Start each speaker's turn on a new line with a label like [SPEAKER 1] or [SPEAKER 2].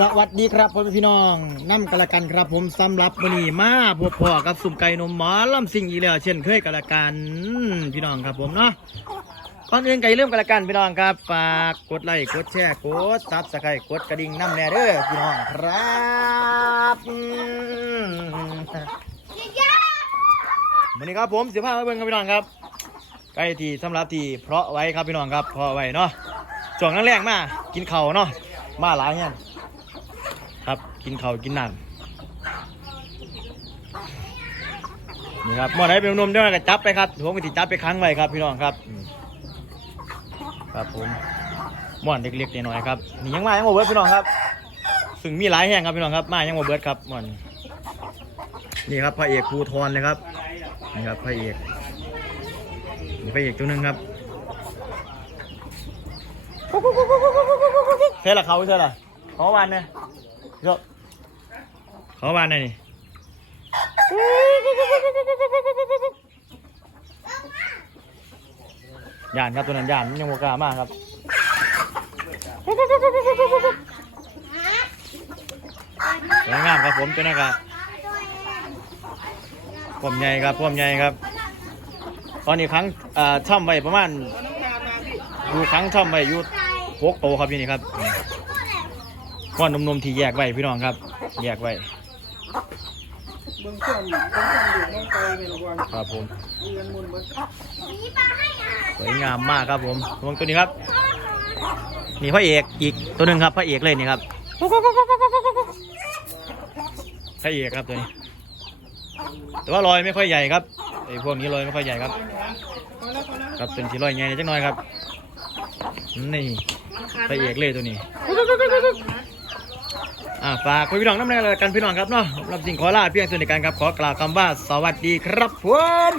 [SPEAKER 1] สวัสดีครับพ่อแม่พี่น้องน้ำกะละกันครับ ผมสำหรับมื้อนี้มาพบพ่อกับสุ่มไก่นมหมอลำสิ่งอีแล้วเช่นเคยกะละกันพี่น้องครับผมเนาะก่อนอื่นไก่เริ่มกะละกันพี่น้องครับฝากกดไลค์กดแชร์กดซับสไครต์กดกระดิ่งน้ำแน่เด้อพี่น้องครับอืมวันนี้ครับผมสิบห้าเบิ้งครับพี่น้องครับไก่ที่สำหรับที่เพาะไว้ครับพี่น้องครับเพาะไว้เนาะช่วงแรกๆมากินเข่าเนาะมาหลายเนี่ย ครับ กินข้าวกินน้ำนี่ครับหมอไหนเป็นนมเดี๋ยวก็จับไปครับผมก็ติจับไปค้างไว้ครับพี่น้องครับ ครับผมหมอนเล็กๆน้อยๆครับนี่ยังมายังโมเบิร์ดพี่น้องครับ ซึ่งมีหลายแห่งครับพี่น้องครับมายังโมเบิร์ดครับหมอนนี่ครับพระเอกภูทรเลยครับนี่ครับพระเอกนี่พระเอกตัวหนึงครับใช่ละเขาใช่ละเขาวันเนี่ย เยอะขอบานหน่อยนี่ย่านครับตัวนั้นย่านยังโมกล้ามากครับสวยงามครับผมตัวนั้นครับพวมใหญ่ครับพวมใหญ่ครับ ตอนนี้ครั้งอ่าช่อมไว้ประมาณอยู่ครั้งช่อมไว้อยู่หกโตครับอยู่นี่ครับ ก้อนนมๆที่แยกไว้พี่น้องครับ แยกไว้
[SPEAKER 2] เบื้องต้นเบื้องต้นอยู่น้องไกลเป็นวัน
[SPEAKER 1] ครับผม
[SPEAKER 2] เรียนมุนเบิ้
[SPEAKER 1] สวยงามมากครับผมลงตัวนี้ครับนี่พระเอกอีกตัวหนึ่งครับพระเอกเลยนี่ครับพระเอกครับตัวนี้ แต่ว่ารอยไม่ค่อยใหญ่ครับไอ้พวกนี้รอยไม่ค่อยใหญ่ครับ ครับเป็นสีรอยใหญ่จังน้อยครับนี่พระเอกเลยตัวนี้ อ่าฝากพี่น้องน้ำแรงกันพี่น้องครับเนาะรับสิ่งขอลาเพียงส่วนในการครับขอกล่าวคำว่าสวัสดีครับผม